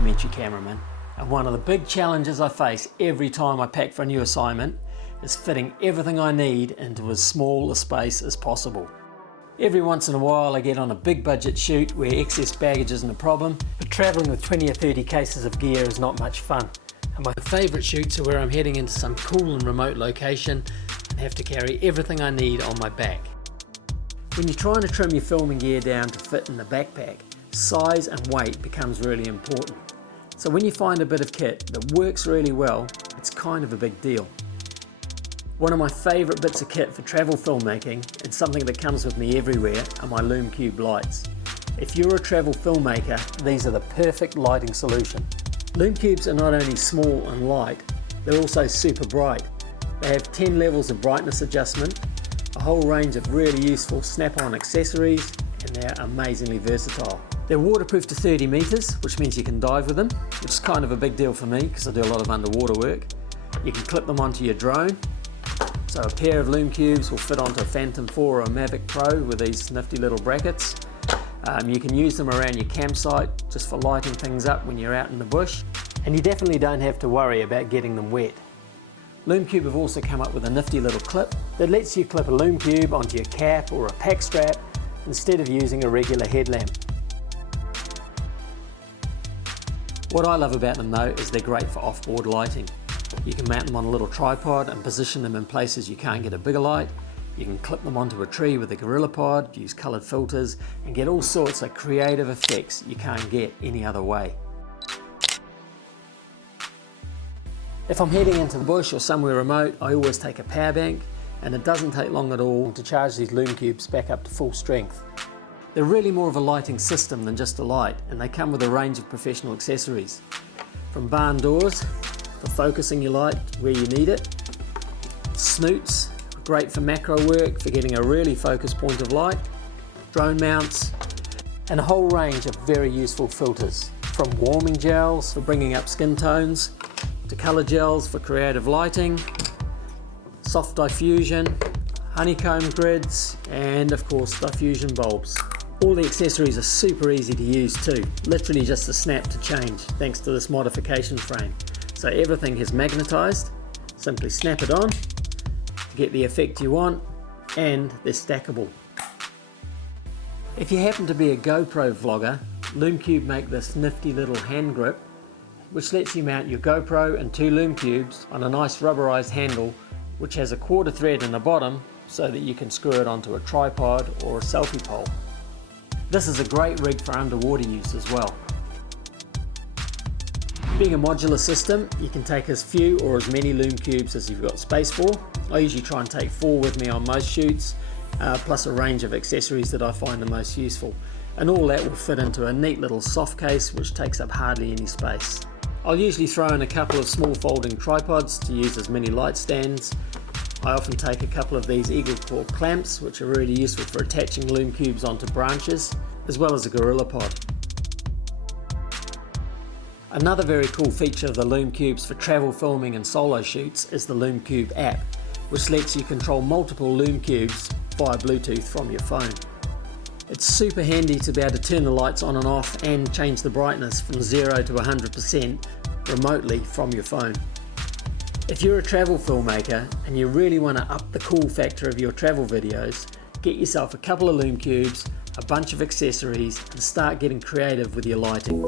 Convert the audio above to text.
documentary cameraman, and one of the big challenges I face every time I pack for a new assignment is fitting everything I need into as small a space as possible. Every once in a while I get on a big budget shoot where excess baggage isn't a problem, but travelling with 20 or 30 cases of gear is not much fun. And my favourite shoots are where I'm heading into some cool and remote location and have to carry everything I need on my back. When you're trying to trim your filming gear down to fit in the backpack, size and weight becomes really important. So when you find a bit of kit that works really well, it's kind of a big deal. One of my favourite bits of kit for travel filmmaking, and something that comes with me everywhere, are my Lume Cube lights. If you're a travel filmmaker, these are the perfect lighting solution. Lume Cubes are not only small and light, they're also super bright. They have 10 levels of brightness adjustment, a whole range of really useful snap-on accessories, and they're amazingly versatile. They're waterproof to 30 meters, which means you can dive with them, which is kind of a big deal for me because I do a lot of underwater work. You can clip them onto your drone. So a pair of Lume Cubes will fit onto a Phantom 4 or a Mavic Pro with these nifty little brackets. You can use them around your campsite just for lighting things up when you're out in the bush. And you definitely don't have to worry about getting them wet. Lume Cube have also come up with a nifty little clip that lets you clip a Lume Cube onto your cap or a pack strap instead of using a regular headlamp. What I love about them though is they're great for off-board lighting. You can mount them on a little tripod and position them in places you can't get a bigger light. You can clip them onto a tree with a gorilla pod, use coloured filters and get all sorts of creative effects you can't get any other way. If I'm heading into the bush or somewhere remote, I always take a power bank, and it doesn't take long at all to charge these Lume Cubes back up to full strength. They're really more of a lighting system than just a light, and they come with a range of professional accessories. From barn doors, for focusing your light where you need it, snoots, great for macro work, for getting a really focused point of light, drone mounts, and a whole range of very useful filters, from warming gels for bringing up skin tones, to colour gels for creative lighting, soft diffusion, honeycomb grids, and of course diffusion bulbs. All the accessories are super easy to use too, literally just a snap to change thanks to this modification frame. So everything is magnetised, simply snap it on, get the effect you want, and they're stackable. If you happen to be a GoPro vlogger, Lume Cube make this nifty little hand grip which lets you mount your GoPro and 2 Lume Cubes on a nice rubberized handle which has a quarter thread in the bottom so that you can screw it onto a tripod or a selfie pole. This is a great rig for underwater use as well. Being a modular system, you can take as few or as many Lume Cubes as you've got space for. I usually try and take 4 with me on most shoots, plus a range of accessories that I find the most useful. And all that will fit into a neat little soft case which takes up hardly any space. I'll usually throw in a couple of small folding tripods to use as mini light stands. I often take a couple of these eagle claw clamps which are really useful for attaching Lume Cubes onto branches, as well as a gorilla pod. Another very cool feature of the Lume Cubes for travel filming and solo shoots is the Lume Cube app, which lets you control multiple Lume Cubes via Bluetooth from your phone. It's super handy to be able to turn the lights on and off and change the brightness from 0 to 100% remotely from your phone. If you're a travel filmmaker and you really want to up the cool factor of your travel videos, get yourself a couple of Lume Cubes, a bunch of accessories, and start getting creative with your lighting.